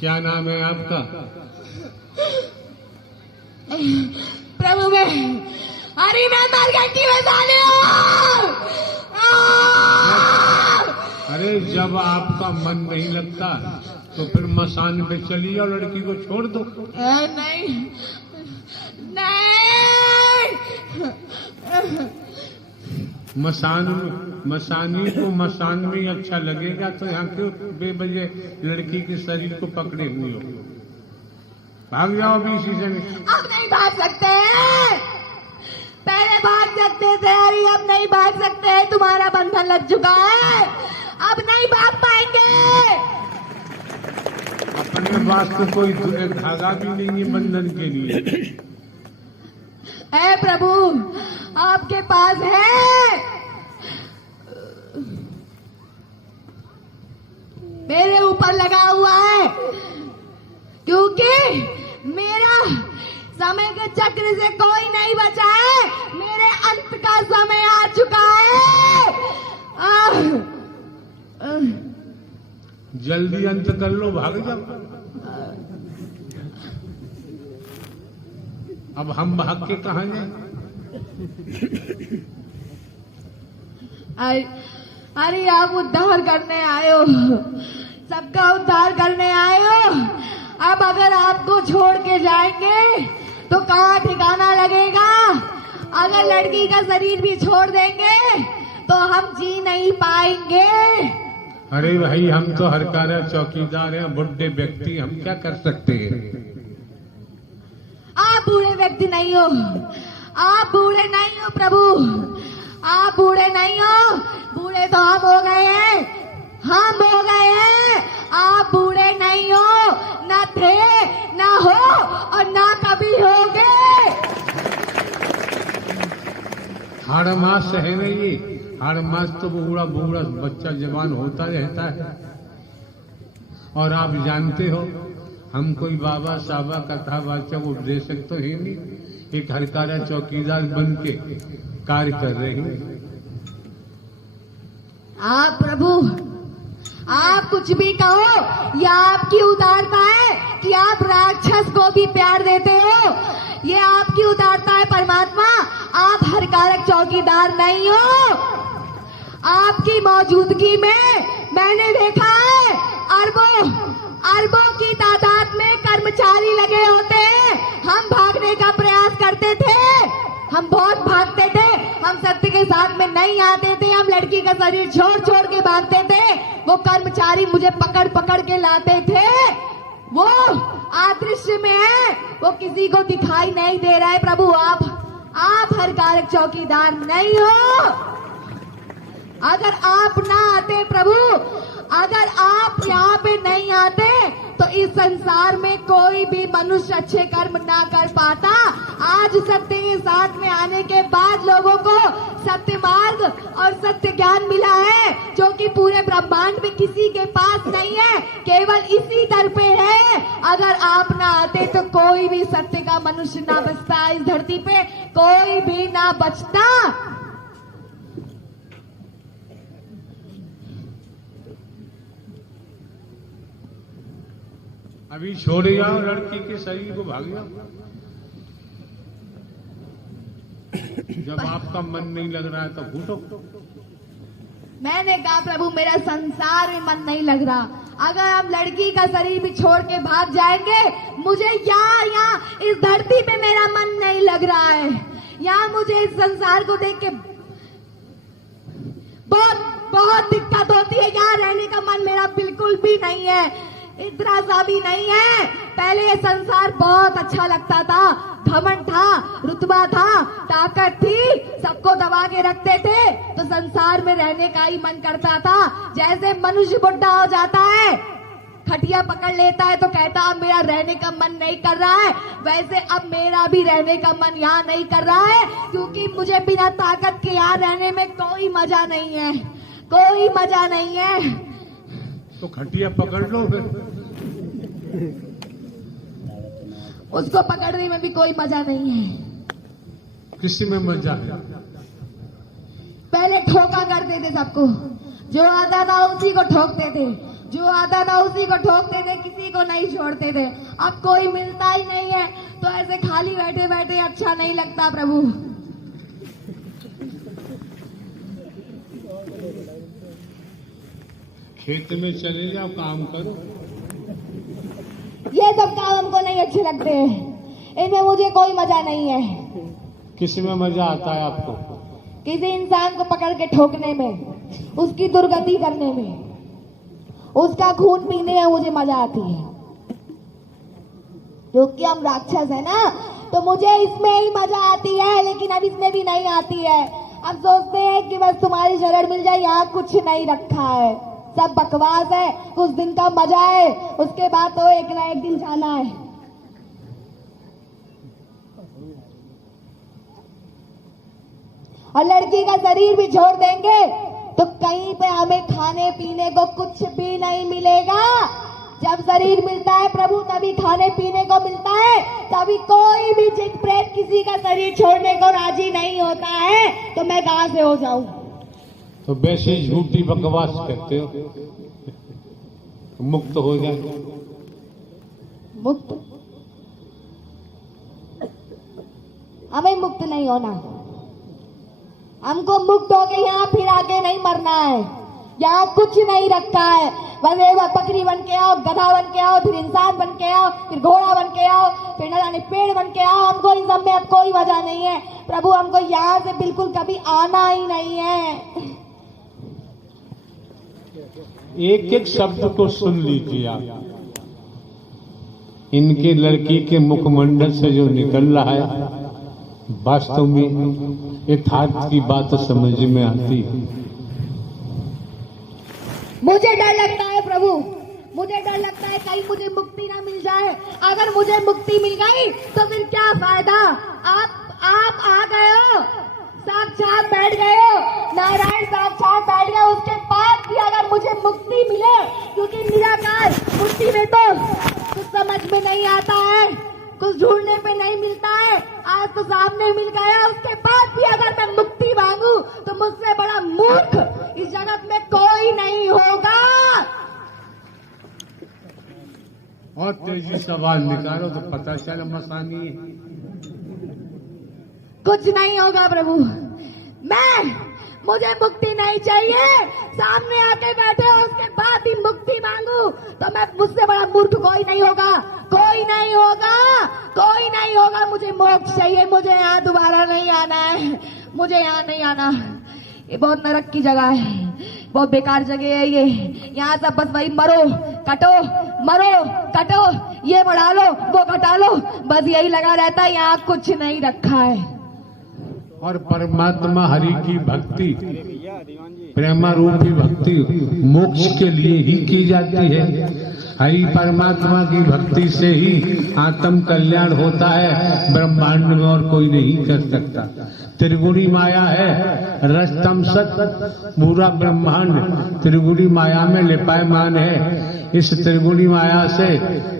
क्या नाम है आपका? प्रभु मैं हरी मैं मरघंटी में साले हूँ। अरे जब आपका मन नहीं लगता तो फिर मसान पे चली जाओ, लड़की को छोड़ दो। नहीं नहीं, मसानी को मसान में ही अच्छा लगेगा, तो यहाँ क्यों बेवजह लड़की के शरीर को पकड़े हुए हो? भाग जाओ अभी इसी से। अब नहीं भाग सकते, पहले भाग सकते थे, अरे अब नहीं भाग सकते, तुम्हारा बंधन लग चुका है, अब नहीं भाग पाएंगे। अपने पास तो कोई धागा भी नहीं है बंधन के लिए। है प्रभु, आपके पास है, मेरे ऊपर लगा हुआ है, क्योंकि मेरा समय के चक्र से कोई नहीं बचा है, मेरे अंत का समय आ चुका है। जल्दी अंत कर लो, भाग जाओ। अब हम भाग के कहाँ जाए? अरे आप उद्धार करने आए हो, सबका उद्धार करने आए हो। अब अगर आपको छोड़ के जाएंगे तो कहाँ ठिकाना लगेगा? अगर लड़की का शरीर भी छोड़ देंगे तो हम जी नहीं पाएंगे। अरे भाई, हम तो हरकारा चौकीदार हैं, बुढ़े व्यक्ति, हम क्या कर सकते हैं? आप बूढ़े व्यक्ति नहीं हो, आप बूढ़े नहीं हो प्रभु, आप बूढ़े नहीं हो, बूढ़े तो हम हो गए हैं, हम हो गए हैं, आप बूढ़े नहीं हो, न थे, न हो और न कभी होगे। हाड़ मास है ना ये, हाड़ मास तो बूढ़ा बूढ़ा बच्चा जवान होता रहता है। और आप जानते हो, हम कोई बाबा साबा कथावाचक उपदेशक तो है नहीं, एक हरकारा चौकीदार बन के कार्य कर रहे हैं। आप प्रभु, आप कुछ भी कहो, यह आपकी उदारता है कि आप राक्षस को भी प्यार देते हो, ये आपकी उदारता है परमात्मा। आप हरकारक चौकीदार नहीं हो। आपकी मौजूदगी में मैंने देखा है अरबों की तादाद में कर्मचारी लगे होते हैं। हम भागने का प्रयास करते थे, हम बहुत भागते थे, हम सत्य के साथ में नहीं आते थे, हम लड़की का शरीर छोड़ छोड़ के भागते थे। वो कर्मचारी मुझे पकड़ पकड़ के लाते थे। वो अदृश्य में है, वो किसी को दिखाई नहीं दे रहा है। प्रभु आप हरकारक चौकीदार नहीं हो। अगर आप ना आते प्रभु, अगर आप यहाँ पे नहीं आते तो इस संसार में कोई भी मनुष्य अच्छे कर्म ना कर पाता। आज सत्य के साथ में आने के बाद लोगों को सत्य मार्ग और सत्य ज्ञान मिला है, जो कि पूरे ब्रह्मांड में किसी के पास नहीं है, केवल इसी दर पे है। अगर आप ना आते तो कोई भी सत्य का मनुष्य ना बचता, इस धरती पे कोई भी ना बचता। अभी छोड़ जाओ लड़की के शरीर को, भाग जाओ। जब आपका मन नहीं लग रहा है तो घूटो। मैंने कहा प्रभु, मेरा संसार में मन नहीं लग रहा। अगर हम लड़की का शरीर भी छोड़ के भाग जाएंगे, मुझे यहाँ इस धरती पे मेरा मन नहीं लग रहा है। यहाँ मुझे इस संसार को देख के बहुत दिक्कत होती है। यहाँ रहने का मन मेरा बिल्कुल भी नहीं है, इतना सा भी नहीं है। पहले ये संसार बहुत अच्छा लगता था, घमंड था, रुतबा था, ताकत थी, सबको दबा के रखते थे, तो संसार में रहने का ही मन करता था। जैसे मनुष्य बुढ़ा हो जाता है, खटिया पकड़ लेता है तो कहता अब मेरा रहने का मन नहीं कर रहा है, वैसे अब मेरा भी रहने का मन यहाँ नहीं कर रहा है, क्योंकि मुझे बिना ताकत के यहाँ रहने में कोई मजा नहीं है, कोई मजा नहीं है। तो खटिया पकड़ लो फिर। उसको पकड़ने में भी कोई मजा नहीं है। किसी में मजा है? पहले ठोका करते थे सबको, जो आता था उसी को ठोकते थे। जो आता था उसी को ठोकते थे, किसी को नहीं छोड़ते थे। अब कोई मिलता ही नहीं है, तो ऐसे खाली बैठे बैठे अच्छा नहीं लगता प्रभु। खेत में चले जाओ, काम करो। ये सब काम हमको नहीं अच्छे लगते हैं, इनमें मुझे कोई मजा नहीं है। किस में मजा आता है आपको? किसी इंसान को पकड़ के ठोकने में, उसकी दुर्गति करने में, उसका खून पीने में मुझे मजा आती है। क्योंकि हम राक्षस है ना, तो मुझे इसमें ही मजा आती है, लेकिन अब इसमें भी नहीं आती है। अब सोचते हैं कि बस तुम्हारी शरण मिल जाए, यहाँ कुछ नहीं रखा है, सब बकवास है, कुछ दिन का मजा है, उसके बाद तो एक ना एक दिन जाना है। और लड़की का शरीर भी छोड़ देंगे तो कहीं पे हमें खाने पीने को कुछ भी नहीं मिलेगा। जब शरीर मिलता है प्रभु, तभी खाने पीने को मिलता है। तभी कोई भी जिन प्रेत किसी का शरीर छोड़ने को राजी नहीं होता है, तो मैं कहां से हो जाऊं? तो वैसे झूठी बकवास करते हो, मुक्त हो जाए। मुक्त? हमें मुक्त नहीं होना, हमको मुक्त होके यहाँ फिर आगे नहीं मरना है। यहाँ कुछ नहीं रखा है, बस एक बार बकरी बन के आओ, गधा बन के आओ, फिर इंसान बन के आओ, फिर घोड़ा बन के आओ, फिर न जाने पेड़ बन के आओ। हमको इन सब में अब कोई वजह नहीं है प्रभु, हमको यहाँ से बिल्कुल कभी आना ही नहीं है। एक एक शब्द को सुन लीजिए आप। इनके लड़की के मुखमंडल से जो निकल रहा है, वास्तव में यथार्थ की बात समझ में आती है। मुझे डर लगता है प्रभु, मुझे डर लगता है कहीं मुझे मुक्ति ना मिल जाए। अगर मुझे मुक्ति मिल गई तो फिर क्या फायदा? आप आ गए हो, साक्षात बैठ गए हो, नारायण साक्षात बैठ गए, उसके बाद भी अगर मुझे मुक्ति मिले, क्योंकि निराकार मुक्ति में तो कुछ समझ में नहीं आता है, कुछ ढूंढने पे नहीं मिलता है। आज तो सामने मिल गया, उसके बाद भी अगर मैं मुक्ति मांगू तो मुझसे बड़ा मूर्ख इस जगत में कोई नहीं होगा। और तेजी से आवाज निकालो तो पता चले मसानी है। कुछ नहीं होगा प्रभु, मुझे मुक्ति नहीं चाहिए। सामने आके बैठे हो, उसके बाद ही मुक्ति मांगू तो मैं मुझसे बड़ा मूर्ख कोई नहीं होगा, कोई नहीं होगा, कोई नहीं होगा। मुझे मोक्ष चाहिए, मुझे यहाँ दोबारा नहीं आना है, मुझे यहाँ नहीं आना। ये बहुत नरक की जगह है, बहुत बेकार जगह है ये। यहाँ सब बस वही मरो कटो, मरो कटो, ये बढ़ा लो वो घटा लो, बस यही लगा रहता है। यहाँ कुछ नहीं रखा है। और परमात्मा हरि की भक्ति, प्रेमा रूपी भक्ति मोक्ष के लिए ही की जाती है। हरि परमात्मा की भक्ति से ही आत्म कल्याण होता है, ब्रह्मांड में और कोई नहीं कर सकता। त्रिगुणी माया है, रस्तम सत, पूरा ब्रह्मांड त्रिगुणी माया में लिपायमान है। इस त्रिगुणी माया से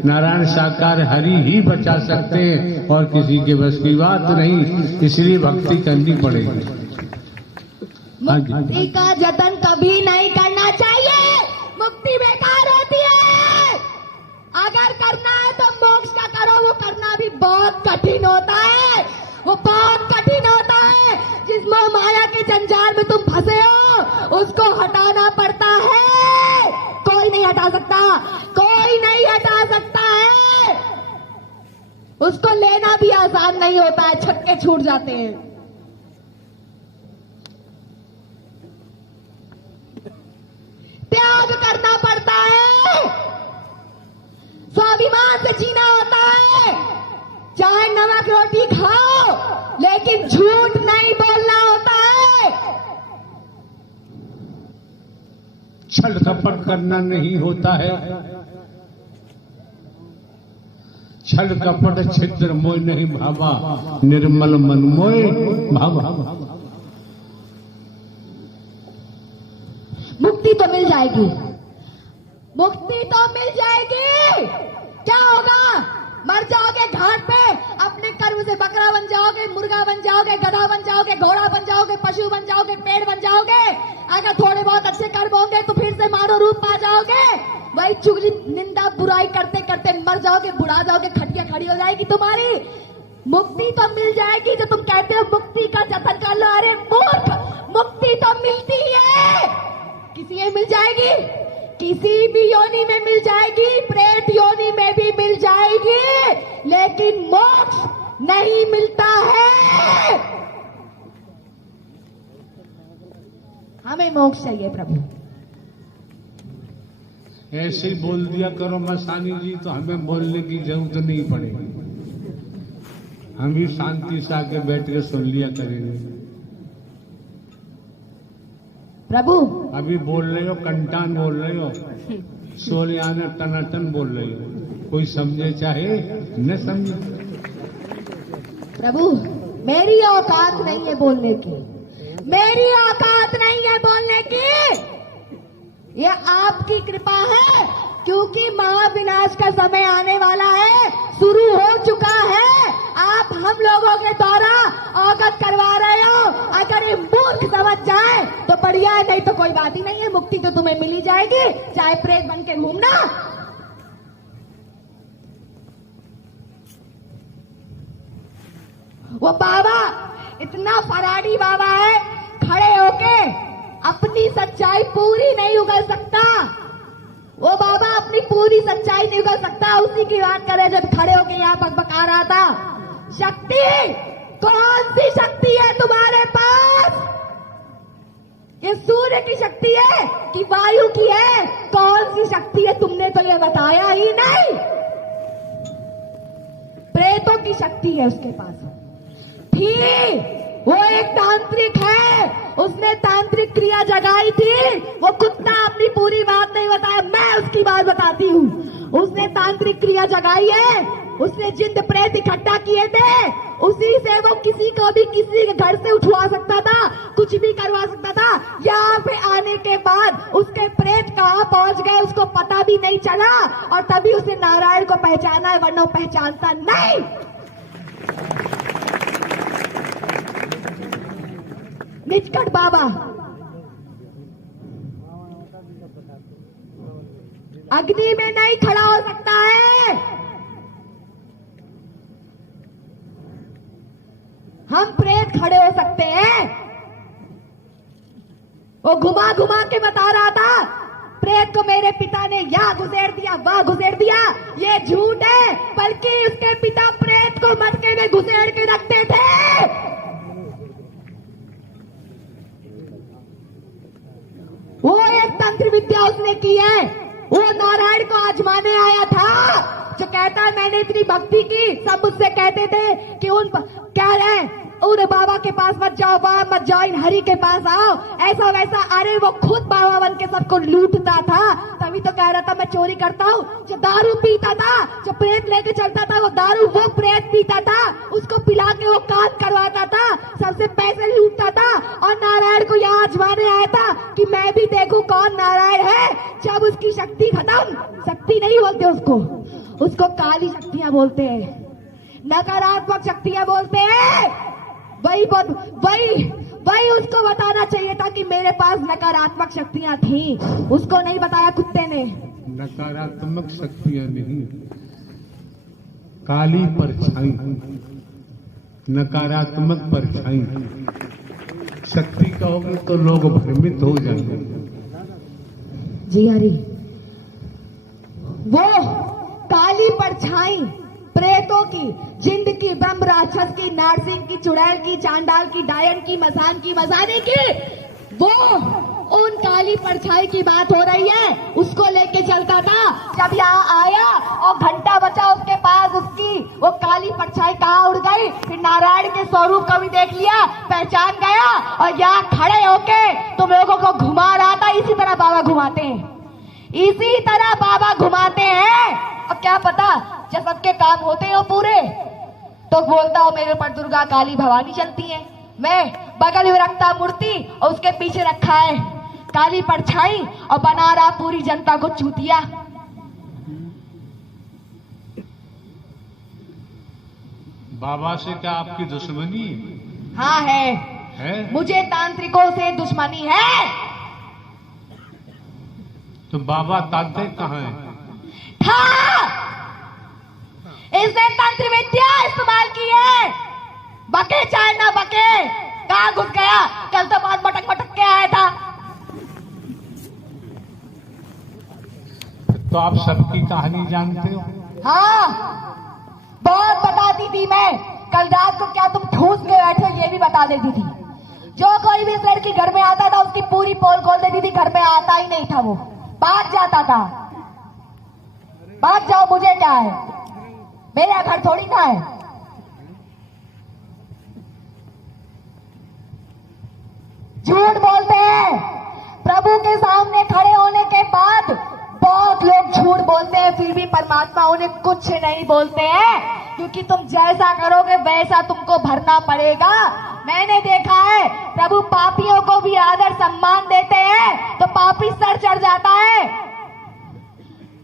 नारायण साकार हरि ही बचा सकते हैं, और किसी के बस की बात नहीं। इसलिए भक्ति करनी पड़ेगी। मुक्ति का जतन कभी नहीं करना चाहिए, मुक्ति बेकार होती है। अगर करना है तो मोक्ष का करो, वो करना भी बहुत कठिन होता है, वो बहुत कठिन होता है। जिस मोह माया के जंजाल में तुम फंसे हो, उसको हटाना पड़ता है। कोई नहीं हटा सकता, कोई नहीं हटा सकता है। उसको लेना भी आसान नहीं होता है, छक्के छूट जाते हैं। त्याग करना पड़ता है, स्वाभिमान से जीना होता है। चाहे नमक रोटी खाओ, लेकिन झूठ नहीं बोलना होता है। छल कपट करना नहीं होता है। छल कपट छिद्र मोह नहीं भावा, निर्मल मन मोय भावा। मुक्ति तो मिल जाएगी, मुक्ति तो मिल जाएगी। क्या होगा? मर जाओगे घाट पे, अपने कर्म से बकरा बन जाओगे, मुर्गा बन जाओगे, गधा बन जाओगे, घोड़ा बन जाओगे, पशु बन जाओगे, पेड़ बन जाओगे। अगर थोड़े बहुत अच्छे कर्म होंगे तो फिर से मानव रूप पा जाओगे। वही चुगली निंदा बुराई करते करते मर जाओगे, बुढ़ा जाओगे, खटिया खड़ी हो जाएगी तुम्हारी। मुक्ति तो मिल जाएगी जो तुम कहते हो मुक्ति का जतन कर लो। अरे मूर्ख, मुक्ति तो मिलती है, किसी में मिल जाएगी, किसी भी योनि में मिल जाएगी, प्रेत योनि में भी मिल जाएगी, लेकिन मोक्ष नहीं मिलता है। हमें मोक्ष चाहिए प्रभु। ऐसे ही बोल दिया करो मसानी जी, तो हमें बोलने की जरूरत नहीं पड़ेगी, हम भी शांति से आके बैठ के सुन लिया करेंगे। प्रभु अभी बोल रहे हो कंटान बोल रहे हो, सोलियाना टनाटन बोल रहे हो, कोई समझे चाहे न समझे। प्रभु मेरी औकात नहीं है बोलने की, मेरी औकात नहीं है बोलने की, ये आपकी कृपा है, क्योंकि महाविनाश का समय आने वाला है, शुरू हो चुका है। आप हम लोगों के द्वारा अवगत करवा रहे हो। अगर ये मूर्ख समझ जाए तो बढ़िया है, नहीं तो कोई बात ही नहीं है, मुक्ति तो तुम्हें मिली जाएगी, चाहे प्रेत बन के घूमना। वो बाबा इतना फराडी बाबा है, खड़े होके अपनी सच्चाई पूरी नहीं उगल सकता। वो बाबा अपनी पूरी सच्चाई नहीं उगल सकता। उसी की बात करे जब खड़े होके यहाँ बकबका रहा था। शक्ति, कौन सी शक्ति है तुम्हारे पास? ये सूर्य की शक्ति है कि वायु की है? कौन सी शक्ति है? तुमने तो ये बताया ही नहीं। प्रेतों की शक्ति है उसके पास थी। वो एक तांत्रिक है, उसने तांत्रिक क्रिया जगाई थी। वो कुत्ता अपनी पूरी बात नहीं बताया, मैं उसकी बात बताती हूँ। उसने तांत्रिक क्रिया जगाई है, उसने जिंद प्रेत इकट्ठा किए थे, उसी से वो किसी को भी किसी के घर से उठवा सकता था, कुछ भी करवा सकता था। यहाँ पे आने के बाद उसके प्रेत कहाँ पहुंच गए उसको पता भी नहीं चला, और तभी उसने नारायण को पहचाना है, वरना पहचानता नहीं। निचकट बाबा अग्नि में नहीं खड़ा हो सकता है। हम प्रेत खड़े हो सकते हैं। वो घुमा घुमा के बता रहा था, प्रेत को मेरे पिता ने यहाँ घुसेड़ दिया, वहां घुसेड़ दिया। ये झूठ है, बल्कि उसके पिता प्रेत को मटके में घुसेड़ के रखते थे। वो एक तंत्र विद्या उसने की है। वो नारायण को आजमाने आया था, जो कहता है मैंने इतनी भक्ति की, सब मुझसे कहते थे कि उन क्या है, उन बाबा के पास मत जाओ, वहां मत जाओ, इन हरि के पास आओ, ऐसा वैसा। अरे वो खुद बाबा बन के सबको लूटता था, तभी तो कह रहा था मैं चोरी करता हूँ। जो दारू पीता था, जो प्रेत लेके चलता था, वो दारू वो प्रेत पीता था, उसको पिला के वो काम करवाता था, सबसे पैसे लूटता था। और नारायण को यहाँ आजमाने आया था कि मैं भी देखूं कौन नारायण है। जब उसकी शक्ति खत्म, शक्ति नहीं बोलते उसको काली शक्तियां बोलते हैं, नकारात्मक शक्तियां बोलते हैं। वही उसको बताना चाहिए था कि मेरे पास नकारात्मक शक्तियां थी, उसको नहीं बताया कुत्ते ने। नकारात्मक शक्तियां नहीं, काली परछाई, नकारात्मक परछाई। शक्ति कहोगे तो लोग भ्रमित हो जाएंगे। जी हरी, वो काली परछाई प्रेतों की, जिंद की, ब्रह्म राक्षस की, नारसिंह की, चुड़ैल की, चांडाल की, डायन की, मसान की, मसाने की, वो उन काली परछाई की बात हो रही है। उसको लेके चलता था। जब यहाँ आया और घंटा बचा उसके पास, उसकी वो काली परछाई कहाँ उड़ गई। फिर नारायण के स्वरूप को भी देख लिया, पहचान गया, और यहाँ खड़े होके तुम लोगों को घुमा रहा था। इसी तरह बाबा घुमाते हैं, इसी तरह बाबा घुमाते हैं। और क्या पता जब सबके काम होते हो पूरे, तो बोलता हो मेरे ऊपर दुर्गा काली भवानी चलती है। मैं बगल में रखता मूर्ति और उसके पीछे रखा है काली परछाई, और बना रहा पूरी जनता को चूतिया। बाबा से क्या आपकी दुश्मनी? हाँ है? मुझे तांत्रिकों से दुश्मनी है। तो बाबा तांत्रिक कहाँ है? था, इसने तंत्र विद्या इस्तेमाल की है। बके चाहे ना बके, कहाँ घुस गया? कल तो बहुत मटक मटक के आया था। तो आप सबकी कहानी जानते हो? हाँ, बहुत बताती थी मैं। कल रात को क्या तुम ठूस के बैठे हो ये भी बता देती थी। जो कोई भी इस लड़की घर में आता था उसकी पूरी पोल खोल देती थी। घर में आता ही नहीं था, वो भाग जाता था। भाग जाओ, मुझे क्या है, मेरा घर थोड़ी ना है। झूठ बोलते हैं। प्रभु के सामने खड़े होने के बाद बहुत लोग झूठ बोलते हैं, फिर भी परमात्मा उन्हें कुछ नहीं बोलते हैं, क्योंकि तुम जैसा करोगे वैसा तुमको भरना पड़ेगा। मैंने देखा है प्रभु पापियों को भी आदर सम्मान देते हैं तो पापी सर चढ़ जाता है।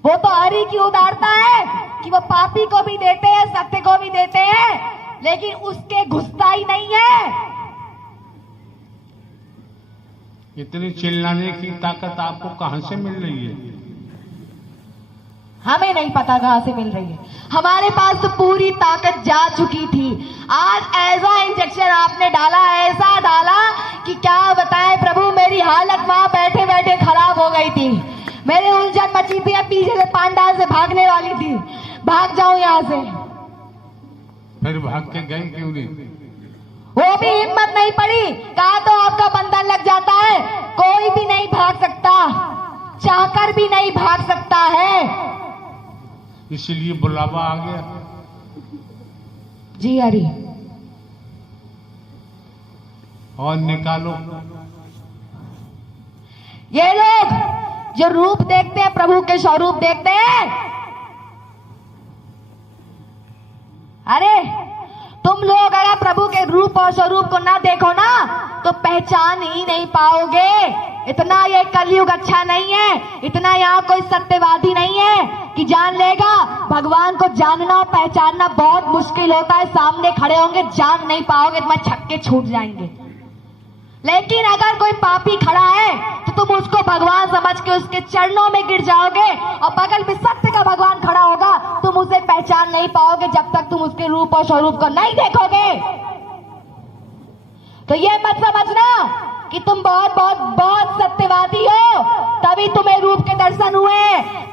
वो तो हरि की उदारता है कि वो पापी को भी देते हैं, सत्य को भी देते हैं, लेकिन उसके घुसता ही नहीं है। इतनी चिल्लाने की ताकत आपको कहां से मिल रही है? हमें नहीं पता कहां से मिल रही है। हमारे पास तो पूरी ताकत जा चुकी थी। आज ऐसा इंजेक्शन आपने डाला, ऐसा डाला कि क्या बताएं प्रभु, मेरी हालत वहां बैठे बैठे खराब हो गई थी। मेरे उलझन मची थी, पीछे से पांडाल से भागने वाली थी। भाग जाऊं यहां से, फिर भाग के गई क्यों नहीं? वो भी हिम्मत नहीं पड़ी। कहा तो आपका बंधन लग जाता है, कोई भी नहीं भाग सकता, चाहकर भी नहीं भाग सकता है। इसीलिए बुलावा आ गया। जी हरि। और निकालो। ये लोग जो रूप देखते हैं, प्रभु के स्वरूप देखते हैं। अरे तुम लोग अगर प्रभु के रूप और स्वरूप को ना देखो ना तो पहचान ही नहीं पाओगे। इतना ये कलयुग अच्छा नहीं है, इतना यहाँ कोई सत्यवादी नहीं है कि जान लेगा। भगवान को जानना और पहचानना बहुत मुश्किल होता है। सामने खड़े होंगे, जान नहीं पाओगे, तुम्हारे छक्के छूट जाएंगे। लेकिन अगर कोई पापी खड़ा है तो तुम उसको भगवान समझ के उसके चरणों में गिर जाओगे, और बगल में सत्य का भगवान खड़ा होगा, तुम उसे पहचान नहीं पाओगे जब तक तुम उसके रूप और स्वरूप को नहीं देखोगे। तो ये मत समझना कि तुम बहुत बहुत बहुत सत्यवादी हो तभी तुम्हें रूप के दर्शन हुए।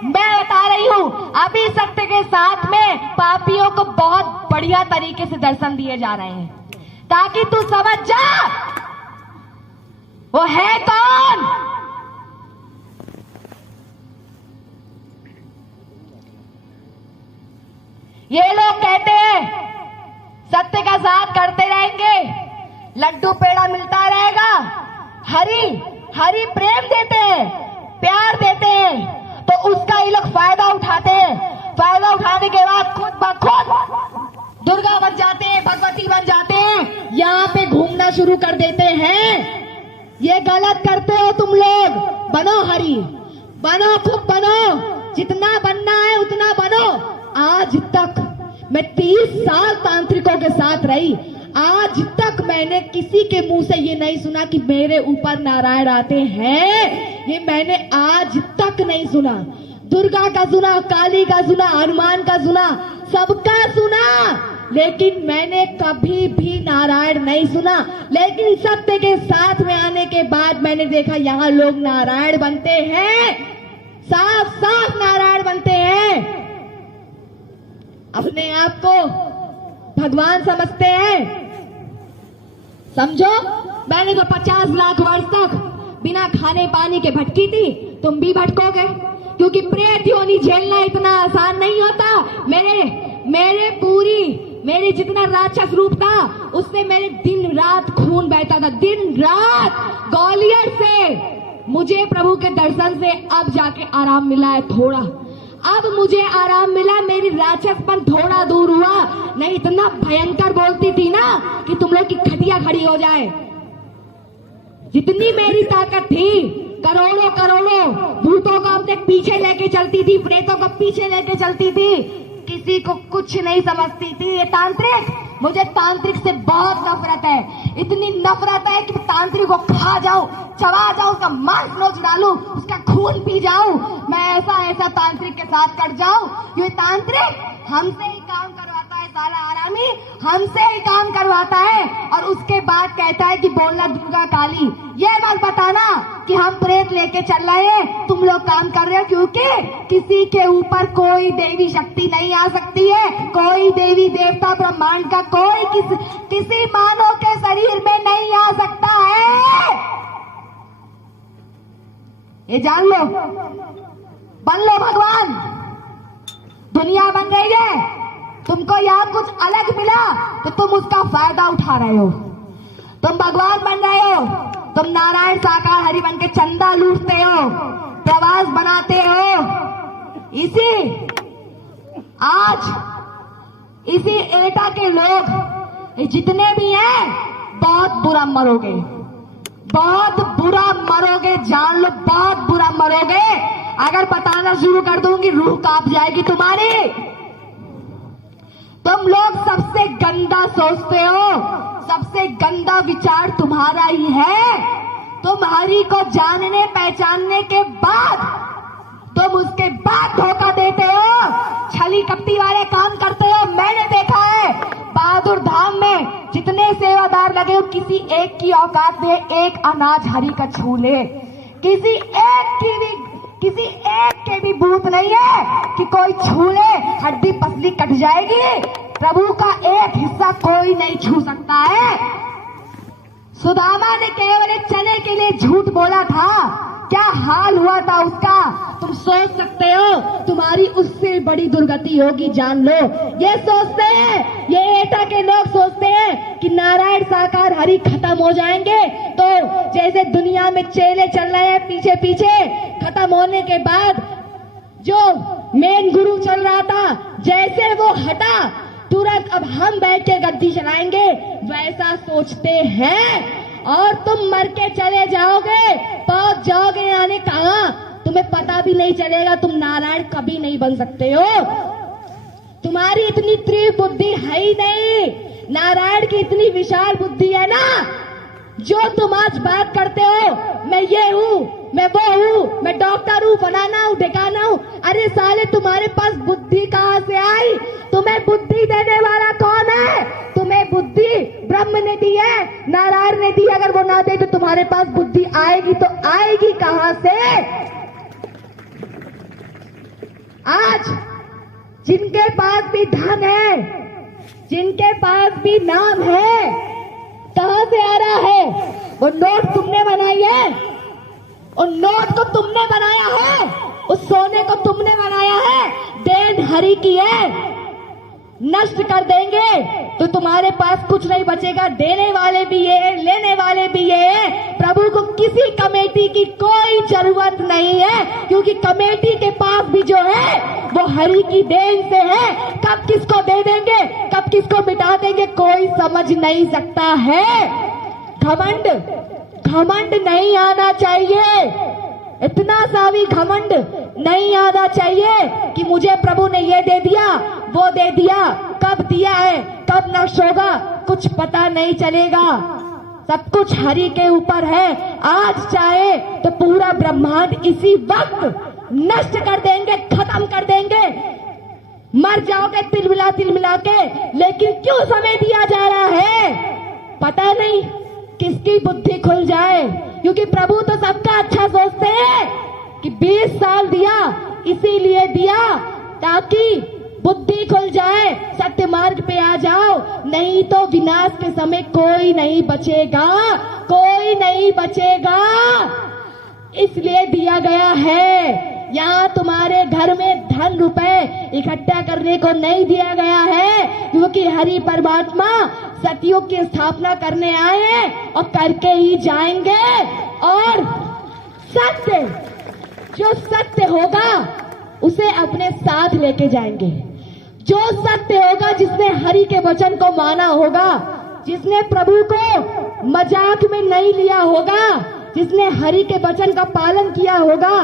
मैं बता रही हूं, अभी सत्य के साथ में पापियों को बहुत बढ़िया तरीके से दर्शन दिए जा रहे हैं, ताकि तू समझ जा वो है कौन। ये लोग कहते हैं सत्य का साथ करते रहेंगे, लड्डू पेड़ा मिलता रहेगा। हरि हरि प्रेम देते हैं, प्यार देते हैं, तो उसका ये लोग फायदा उठाते हैं। फायदा उठाने के बाद खुद ब खुद दुर्गा बन जाते हैं, भगवती बन जाते हैं, यहाँ पे घूमना शुरू कर देते हैं। ये गलत करते हो तुम लोग। बनो हरि, बनो, खूब बनो, जितना बनना है उतना बनो। आज तक मैं 30 साल तांत्रिकों के साथ रही, आज तक मैंने किसी के मुंह से ये नहीं सुना कि मेरे ऊपर नारायण आते हैं। ये मैंने आज तक नहीं सुना। दुर्गा का सुना, काली का सुना, हनुमान का सुना, सबका सुना, लेकिन मैंने कभी भी नारायण नहीं सुना। लेकिन सत्य के साथ में आने के बाद मैंने देखा यहाँ लोग नारायण बनते हैं, साफ साफ नारायण बनते हैं। अपने आप को भगवान समझते हैं। समझो, मैंने तो 50 लाख वर्ष तक बिना खाने पानी के भटकी थी, तुम भी भटकोगे, क्योंकि प्रेत योनि झेलना इतना आसान नहीं होता। मेरे जितना राक्षस रूप था उससे मेरे दिन रात खून बहता था, दिन रात। ग्वालियर से मुझे प्रभु के दर्शन से अब जाके आराम मिला है थोड़ा। अब मुझे आराम मिला, मेरी राक्षसपन थोड़ा दूर हुआ। नहीं इतना भयंकर बोलती थी ना कि तुम लोग की खटिया खड़ी हो जाए। जितनी मेरी ताकत थी, करोड़ों करोड़ों भूतों को अपने पीछे लेके चलती थी, प्रेतों को पीछे लेके चलती थी, किसी को कुछ नहीं समझती थी। ये तांत्रिक मुझे तांत्रिक से बहुत नफरत है, इतनी नफरत है कि तांत्रिक को खा जाऊं, चबा जाऊं, उसका मांस नोच डालूं, उसका खून पी जाऊं, मैं ऐसा तांत्रिक के साथ कट जाऊं। ये तांत्रिक हमसे ही काम करवाता है, साला आरामी हमसे ही काम करवाता है, और उसके बाद कहता है कि बोलना दुर्गा काली। ये मत बताना कि हम प्रेत लेके चल रहे हैं, तुम लोग काम कर रहे हो, क्योंकि किसी के ऊपर कोई देवी शक्ति नहीं आ सकती है, कोई देवी देवता ब्रह्मांड का कोई किसी मानव के शरीर में नहीं आ सकता है। ये जान लो, बन लो भगवान। दुनिया बन रही है, तुमको यहाँ कुछ अलग मिला तो तुम उसका फायदा उठा रहे हो। तुम भगवान बन रहे हो, तुम नारायण साकार हरि बन के चंदा लूटते हो, प्रवास बनाते हो। इसी एटा के लोग जितने भी हैं, बहुत बुरा मरोगे, बहुत बुरा मरोगे, जान लो, बहुत बुरा मरोगे। अगर बताना शुरू कर दूंगी रूह कांप जाएगी तुम्हारी। तुम लोग सबसे गंदा सोचते हो, सबसे गंदा विचार तुम्हारा ही है। तुम हरि को जानने पहचानने के बाद तुम उसके बाद धोखा देते हो, छली कपटी वाले काम करते हो। मैंने देखा है बहादुर धाम में जितने सेवादार लगे हो, किसी एक की औकात में एक अनाज हरि का छू ले, किसी एक के भी भूत नहीं है कि कोई छू ले हड्डी पसली कट जाएगी। प्रभु का एक हिस्सा कोई नहीं छू सकता है। सुदामा ने केवल एक चने के लिए झूठ बोला था, क्या हाल हुआ था उसका तुम सोच सकते हो। तुम्हारी उससे बड़ी दुर्गति होगी, जान लो। ये सोचते हैं, ये एटा के लोग सोचते हैं कि नारायण साकार हरि खत्म हो जाएंगे तो जैसे दुनिया में चेले चल रहे हैं पीछे पीछे, खत्म होने के बाद जो मेन गुरु चल रहा था जैसे वो हटा, तुरंत अब हम बैठ के गद्दी चलाएंगे, वैसा सोचते हैं। और तुम मर के चले जाओगे, पहुंच जाओगे यानी कहां तुम्हें पता भी नहीं चलेगा। तुम नारायण कभी नहीं बन सकते हो, तुम्हारी इतनी तीव्र बुद्धि है ही नहीं। नारायण की इतनी विशाल बुद्धि है ना, जो तुम आज बात करते हो, मैं ये हूँ, मैं वो हूँ, मैं डॉक्टर हूँ, फलाना हूँ, ठिकाना हूँ। अरे साले, तुम्हारे पास बुद्धि कहाँ से आई? तुम्हें बुद्धि देने वाला कौन है? तुम्हें बुद्धि ब्रह्म ने दी है, नारायण ने दी। अगर वो ना दे तो तुम्हारे पास बुद्धि आएगी तो आएगी कहाँ से? आज जिनके पास भी धन है, जिनके पास भी नाम है, कहां से आ रहा है? वो नोट तुमने बनाई है, उन नोट को तुमने बनाया है, उस सोने को तुमने बनाया है, देन हरि की है। नष्ट कर देंगे तो तुम्हारे पास कुछ नहीं बचेगा। देने वाले भी ये है, लेने वाले भी ये है। प्रभु को किसी कमेटी की कोई जरूरत नहीं है, क्योंकि कमेटी के पास भी जो है वो हरि की देन से है। कब किसको दे देंगे, कब किसको मिटा देंगे, कोई समझ नहीं सकता है। घमंड नहीं आना चाहिए, इतना सा भी घमंड नहीं आना चाहिए कि मुझे प्रभु ने ये दे दिया, वो दे दिया। कब दिया है, कब नष्ट होगा, कुछ पता नहीं चलेगा। सब कुछ हरि के ऊपर है। आज चाहे तो पूरा ब्रह्मांड इसी वक्त नष्ट कर देंगे, खत्म कर देंगे, मर जाओगे तिलमिला के। लेकिन क्यों समय दिया जा रहा है? पता नहीं किसकी बुद्धि खुल जाए, क्योंकि प्रभु तो सबका अच्छा सोचते हैं कि 20 साल दिया, इसीलिए दिया ताकि बुद्धि खुल जाए, सत्य मार्ग पे आ जाओ। नहीं तो विनाश के समय कोई नहीं बचेगा, कोई नहीं बचेगा। इसलिए दिया गया है। यहाँ तुम्हारे घर में धन रुपए इकट्ठा करने को नहीं दिया गया है, क्योंकि हरि परमात्मा सतयुग की स्थापना करने आए हैं और करके ही जाएंगे। और सत्य, जो सत्य होगा उसे अपने साथ लेके जाएंगे। जो सत्य होगा, जिसने हरि के वचन को माना होगा, जिसने प्रभु को मजाक में नहीं लिया होगा, जिसने हरि के वचन का पालन किया होगा,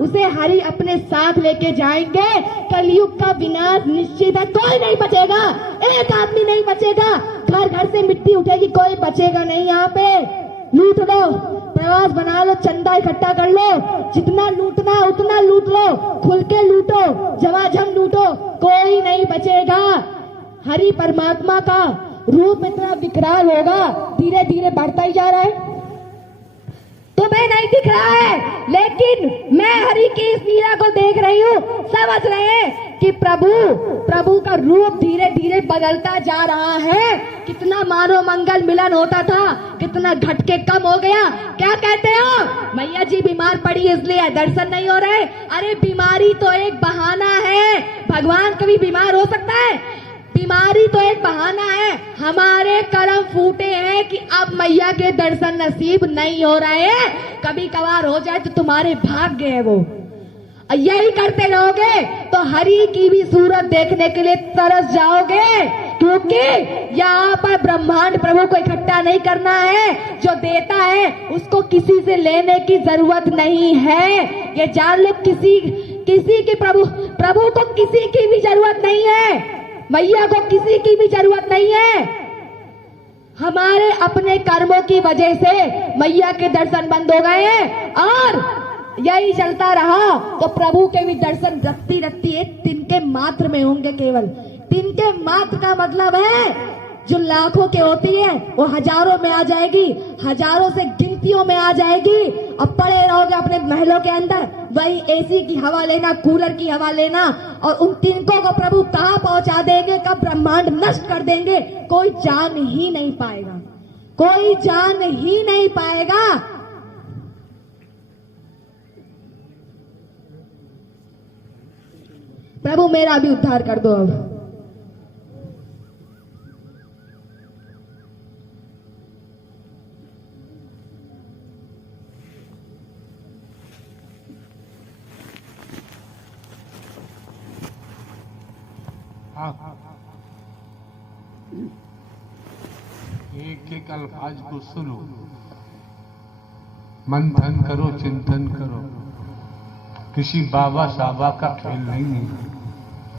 उसे हरि अपने साथ लेके जाएंगे। कलयुग का विनाश निश्चित है, कोई नहीं बचेगा, एक आदमी नहीं बचेगा, घर घर से मिट्टी उठेगी, कोई बचेगा नहीं। यहाँ पे लूट लो, प्रवास बना लो, चंदा इकट्ठा कर लो, जितना लूटना उतना लूट लो, खुल के लूटो, झमाझम लूटो, कोई नहीं बचेगा। हरि परमात्मा का रूप इतना विकराल होगा, धीरे धीरे बढ़ता ही जा रहा है। तुम्हें नहीं दिख रहा है, लेकिन मैं हरि की इस लीला को देख रही हूँ। समझ रहे हैं कि प्रभु का रूप धीरे धीरे बदलता जा रहा है। कितना मानव मंगल मिलन होता था, कितना घट के कम हो गया। क्या कहते हो, मैया जी बीमार पड़ी इसलिए दर्शन नहीं हो रहे? अरे बीमारी तो एक बहाना है, भगवान कभी बीमार हो सकता है? बीमारी तो एक बहाना है। हमारे कर्म फूटे हैं कि अब मैया के दर्शन नसीब नहीं हो रहे हैं। कभी कभार हो जाए तो तुम्हारे भाग्य है वो। यही करते रहोगे तो हरि की भी सूरत देखने के लिए तरस जाओगे, क्योंकि यहाँ पर ब्रह्मांड प्रभु को इकट्ठा नहीं करना है। जो देता है उसको किसी से लेने की जरूरत नहीं है। ये जान लो, किसी की प्रभु को किसी की भी जरूरत नहीं है, मैया को किसी की भी जरूरत नहीं है। हमारे अपने कर्मों की वजह से मैया के दर्शन बंद हो गए हैं, और यही चलता रहा तो प्रभु के भी दर्शन रत्ती एक तिनके मात्र में होंगे। केवल तिनके मात्र का मतलब है जो लाखों के होती है वो हजारों में आ जाएगी, हजारों से गिनतियों में आ जाएगी। अब पड़े रहोगे अपने महलों के अंदर, वही एसी की हवा लेना, कूलर की हवा लेना, और उन तिनकों को प्रभु कहाँ पहुंचा देंगे, कब ब्रह्मांड नष्ट कर देंगे, कोई जान ही नहीं पाएगा, कोई जान ही नहीं पाएगा। प्रभु मेरा भी उद्धार कर दो। अब एक एक अल्फाज को सुनो, मंथन करो, चिंतन करो। किसी बाबा साबा का खेल नहीं है।